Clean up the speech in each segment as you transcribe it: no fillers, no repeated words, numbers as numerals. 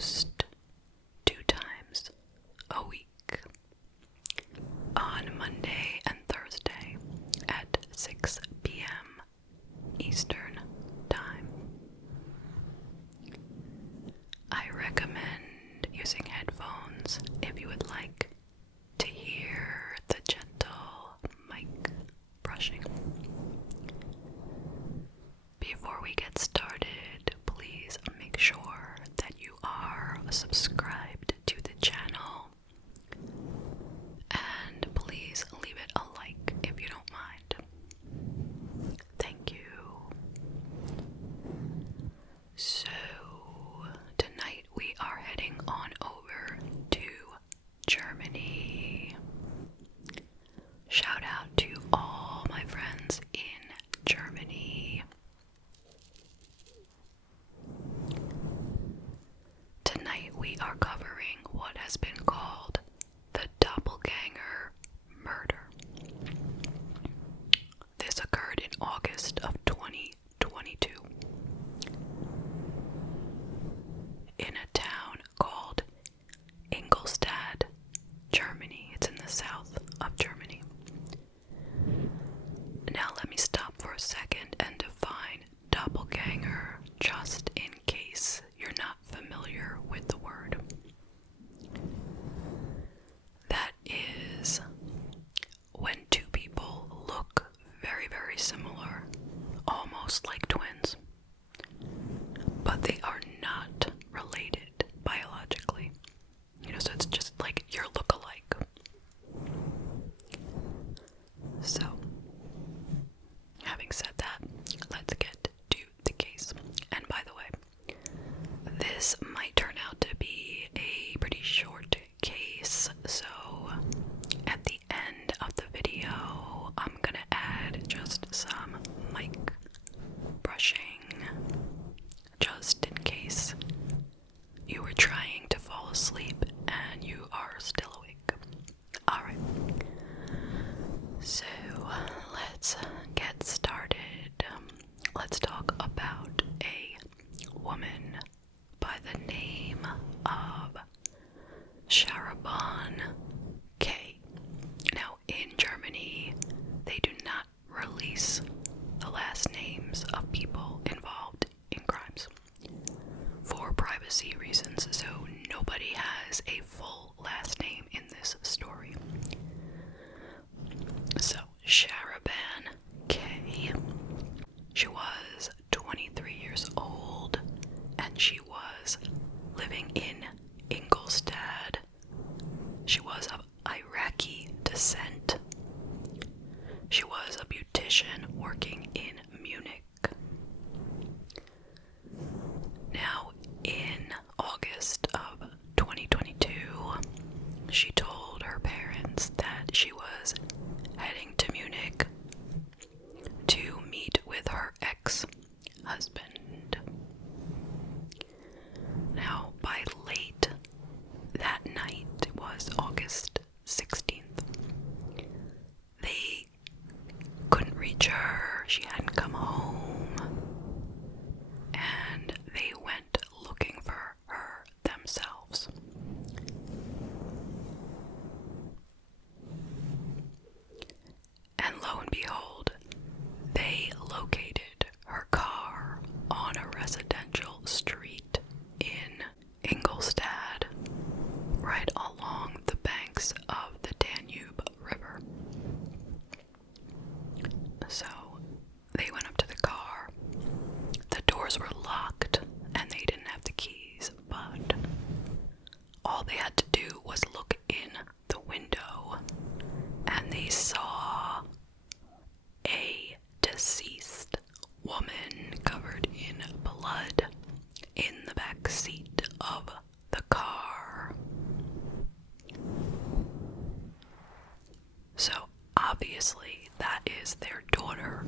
post 2 times a week on Monday and Thursday at 6 p.m. Eastern Time. I recommend using headphones if you would like to hear the gentle mic brushing. Before we get started, please make sure that you are subscribed to the channel, and please leave it a like if you don't mind. Thank you. So, tonight we are heading on over to Germany. Shout out to all my friends in Germany. Tonight we are covering what has been called the Doppelganger murder. This occurred in August of 2022 in a town called Ingolstadt, Germany. It's in the south of Germany. Now let me stop for a second and define doppelganger, just in case you're not familiar with the word. That is when two people look very, very similar, almost like twins, but they are not related biologically. So it's just like your lookalike. So, having said that, let's get to the case. And by the way, this might turn out to be a pretty short case, so at the end of the video, I'm gonna add just some mic brushing, just in case you were trying to fall asleep and you are still awake. Alright, so let's get started. Let's talk about a woman by the name of Sharaban K. Now, in Germany, they do not release the last names of people involved in crimes for privacy reasons, so nobody has a full last name in this story. So, Sharaban K, she was 23 years old, and she was living in Ingolstadt. She was of Iraqi descent. She was a beautician working in Munich. Now, in August of 2022, she told her parents that she was heading to Munich to meet with her ex-husband. Now, by late that night, it was August 16th, they couldn't reach her, she hadn't come home, and they went looking for her themselves. And lo and behold, they located her car on a residential street in Ingolstadt, right along the banks of the Danube River. So they went up to the car. The doors were locked and they didn't have the keys, but all they had to do was look in the window and they saw a deceased woman covered in blood in the back seat of the car. So obviously that is their daughter.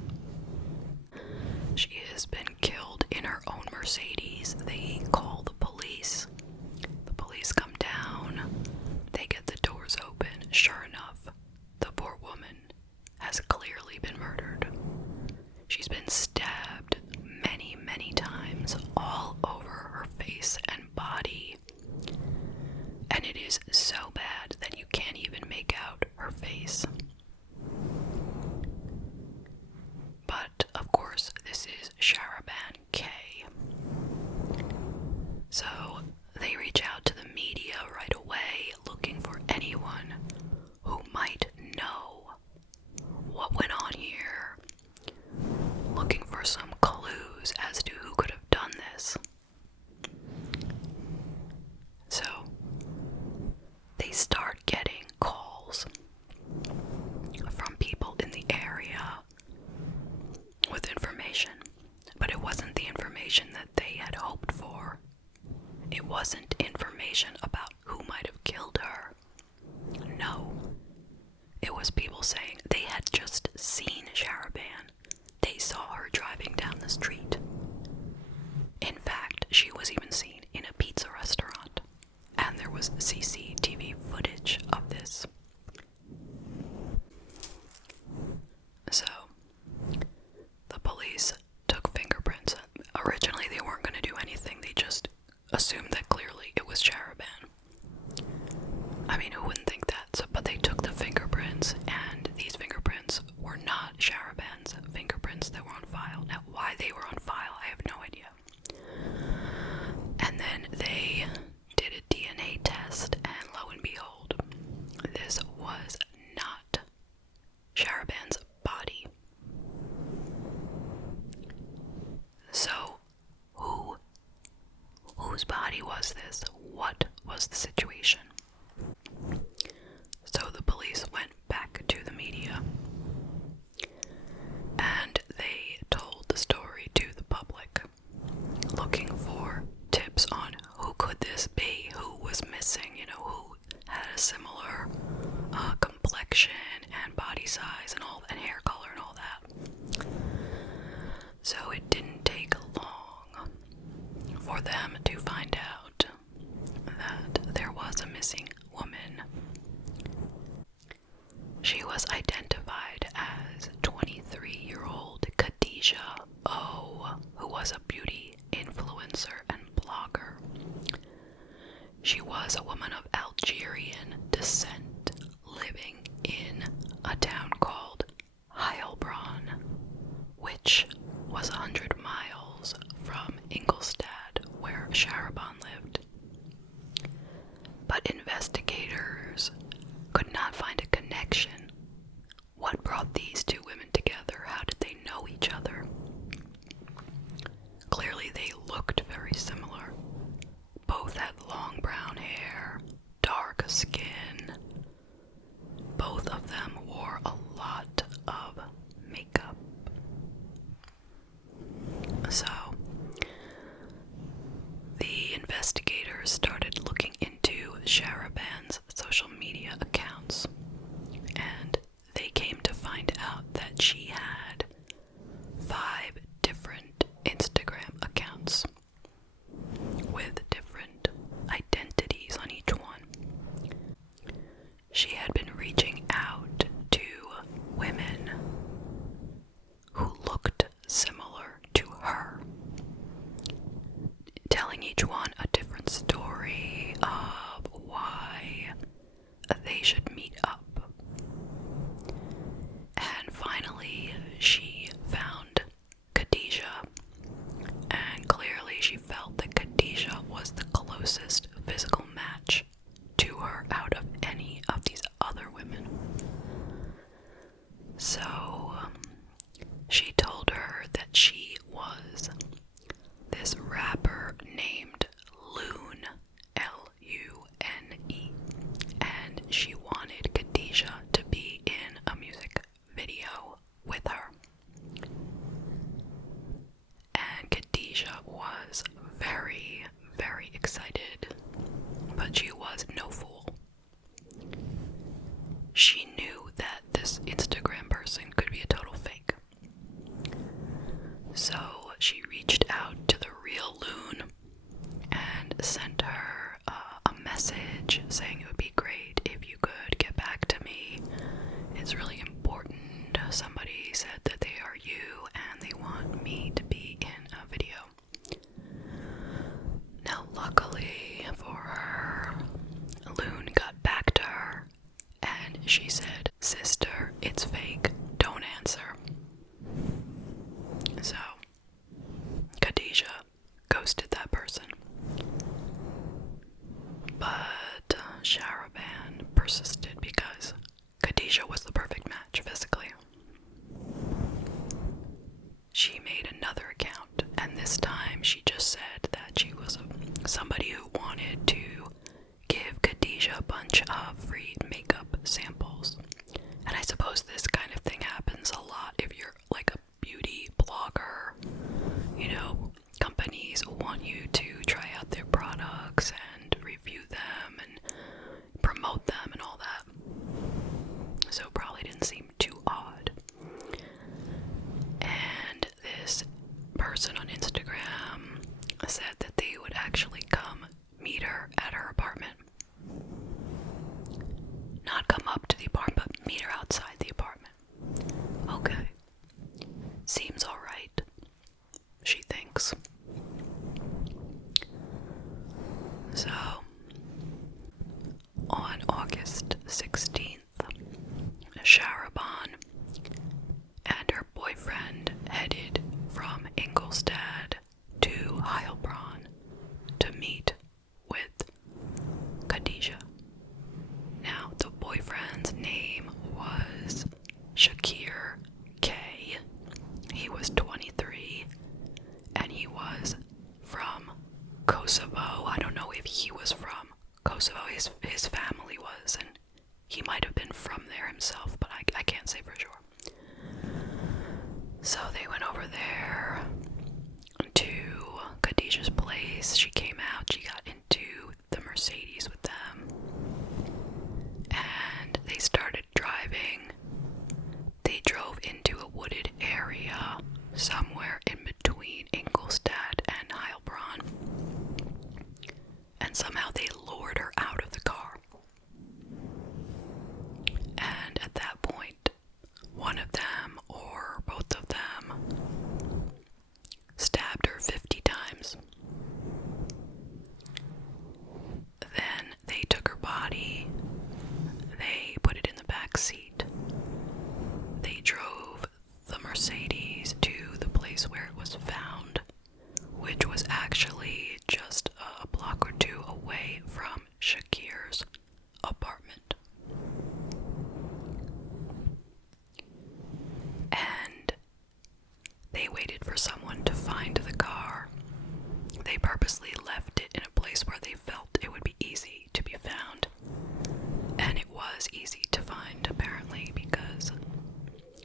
She has been killed in her own Mercedes. They call the police. The police come down. They get the doors open. Sure enough, the poor woman has clearly been murdered. She's been stabbed many, many times all over her face and body. So they reach out to the media right away looking for anyone who might know what went on here, looking for some clues as to who could have done this. So they start getting calls from people in the area with information, but it wasn't the information that they had hoped for. It wasn't information about who might have killed her. No. It was people saying they had just seen Sharaban. They saw her driving down the street. In fact, she was even seen in a pizza restaurant, and there was CCTV footage of this. So, the police took fingerprints. Originally, they weren't going to do anything. They just assumed that clearly it was Sharaban. I mean, who wouldn't think that? So, but they took the fingerprints, and these fingerprints were not Sharaban's fingerprints that were on file. Now, why they were on file, I have no idea. And then they did a DNA test, and lo and behold, this was not Sharaban's body. So, whose body was this? What was the situation? So the police went back to the media, and they told the story to the public, looking for tips on who could this be, who was missing, who had a similar complexion and body size and all, and hair color and all that. So it didn't take long for them to find out that there was a missing woman. She was identified as 23-year-old Khadija O, who was a beauty influencer and blogger. She was a woman of Algerian descent, living in a town called Heilbronn, which was 100 miles from Ingolstadt, where Sharaban lived. But investigators could not find a connection. What brought these two women together? How did they know each other? Clearly they looked very similar. Both had long brown hair, dark skin. Both of them wore a lot of makeup. So, the investigators started looking into Sharaban's social media accounts, and they came to find out that she had 5 different Instagram accounts with different identities on each one. She had been reaching out to women who looked similar to her, telling each one a different story of why they should meet up. And finally, she found Khadija, and clearly she felt that Khadija was the closest physical match to her out of any of these other women. So, she told her that she was this rapper named Lune, Lune, and she wanted Khadija to be in a music video with her. And Khadija was very, very excited somebody who wanted to give Khadijah a bunch of free makeup samples. And I suppose this kind of thing happens a lot if you're like a beauty blogger. You know, companies want you to try out their products and review them and promote them and all that. So it probably didn't seem too odd. And this person on Instagram said that they would actually come meet her at her apartment. Not come up to the apartment, but meet her outside the apartment. Okay. Seems alright, she thinks. So, on August 16th, Sharaban and her boyfriend headed from Ingolstadt to Heilbronn to meet with Khadijah. Now, the boyfriend's name was Shakir K. He was 23, and he was from Kosovo. I don't know if he was from Kosovo. His family was, and he might have been from there himself, but I can't say for sure. So they went over there to Khadijah's place. She came out, she got into the Mercedes with them, and they started driving. They drove into a wooded area somewhere in between Ingolstadt and Heilbronn, and somehow they lured her out of the car. And at that point, one of them or both of them stabbed her 50 times. Then they took her body, they put it in the back seat, they drove the Mercedes to the place where it was found, which was actually just a block or two away from Shakir's apartment. And they waited for someone to find the car. They purposely left it in a place where they felt it would be easy to be found. And it was easy to find, apparently, because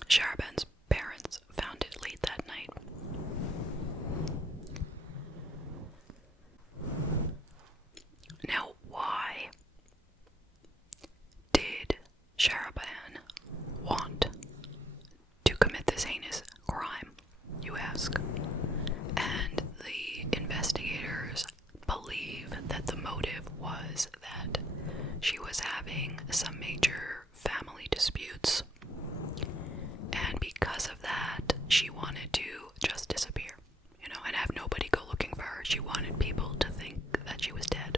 Sharaban's parents found it late that night. Now, why did Sharaban want to commit this heinous crime, you ask? And the investigators believe that the motive was that she was having some major family disputes, and because of that, she wanted to just disappear, and have nobody go looking for her. She wanted people to think that she was dead,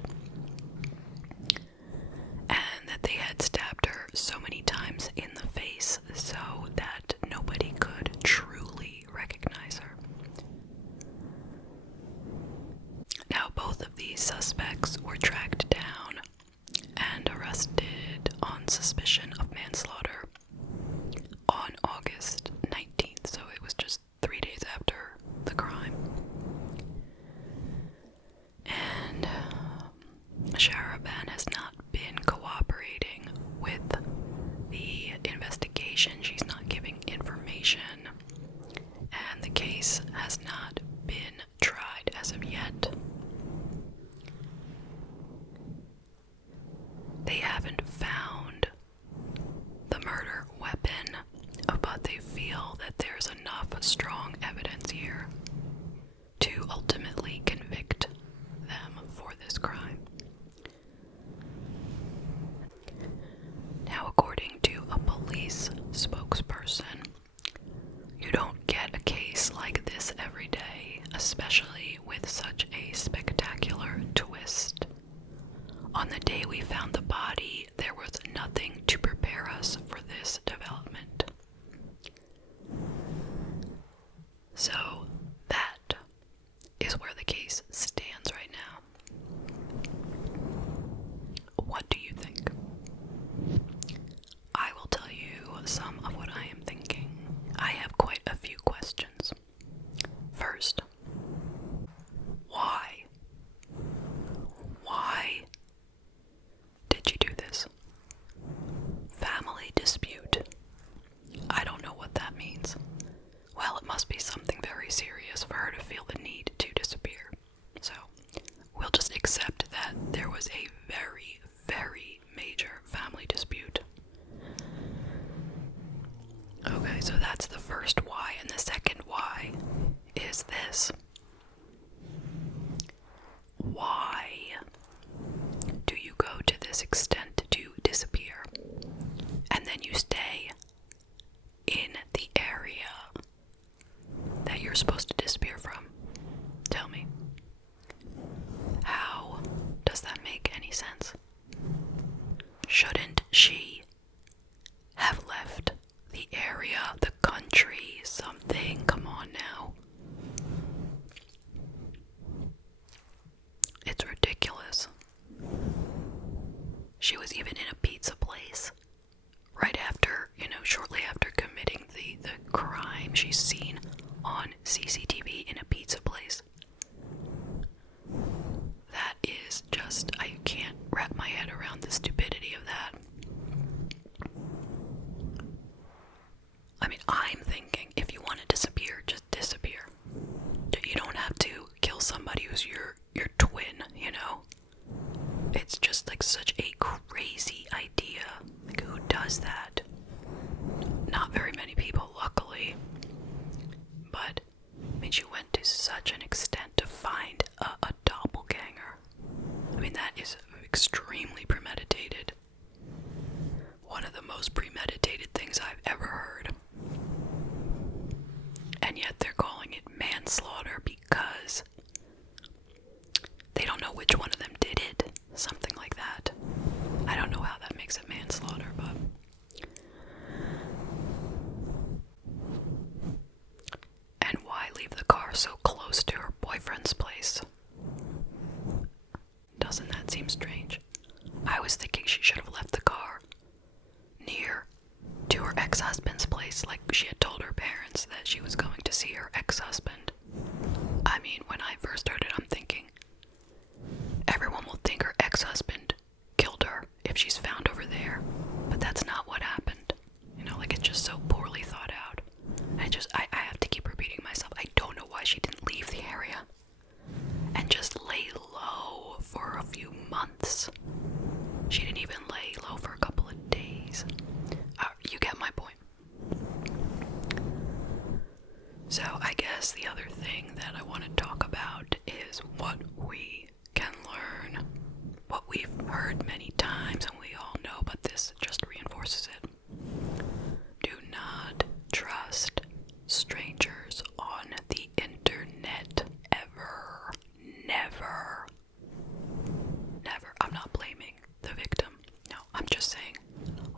and that they had stabbed her so many times in the face so that nobody could truly recognize her. Now, both of these suspects were tracked down and arrested on suspicion of manslaughter on August 19th, so it was just 3 days after the crime. And Sharaban has not been cooperating with the investigation. She's not giving information, and the case has not been tried as of yet. They haven't found the this extent to disappear, and then you stay in the area that you're supposed to disappear from? Tell me. How does that make any sense? Shouldn't she have left the area, the country, something? Come on now. It's ridiculous. She was even in a pizza place right after, shortly after committing the crime. She's seen on CCTV in a pizza place. That is just, I can't wrap my head around the stupidity of that. I mean, I'm thinking, if you want to disappear, just disappear. You don't have to kill somebody who's your twin, It's just like such a crazy idea. Like, who does that? Not very many people, luckily. But, I mean, she went to such an extent to find a doppelganger. I mean, that is extremely premeditated. One of the most premeditated things I've ever heard. And yet they're calling it manslaughter because they don't know which one of them did it. Something like that. I don't know how that makes it manslaughter, but... And why leave the car so close to her boyfriend's place? Doesn't that seem strange? I was thinking she should have left the car near to her ex-husband's place, like she had told her parents that she was going to see her ex-husband. I mean, when I first heard it, I'm thinking, everyone will think her ex-husband killed her if she's found over there. But that's not what happened. Like, it's just so poorly thought out. I have to keep repeating myself. I don't know why she didn't leave the area and just lay low for a few months. She didn't even lay low for a couple of days. You get my point. So I guess the other thing that I want to talk about is what we can learn. What we've heard many times and we all know, but this just reinforces it. Do not trust strangers on the internet ever. Never. Never. I'm not blaming the victim. No, I'm just saying,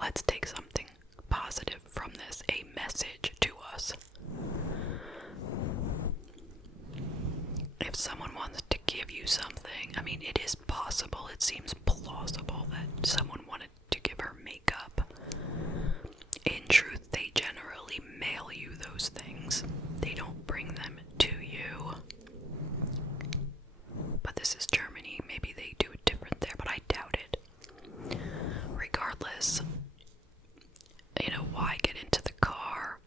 let's take something positive from this, a message to us. If someone wants to give you something, I mean, it is possible, it seems plausible that someone wanted to give her makeup. In truth, they generally mail you those things. They don't bring them to you. But this is Germany, maybe they do it different there, but I doubt it. Regardless, why get into the car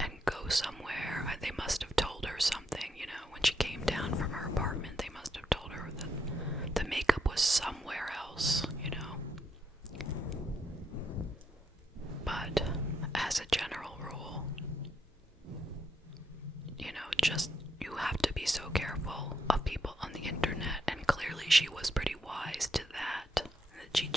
and go somewhere? They must have told her something, when she came down from her apartment, they must have told her that the makeup was somewhere else, But, as a general rule, just, you have to be so careful of people on the internet, and clearly she was pretty wise to that she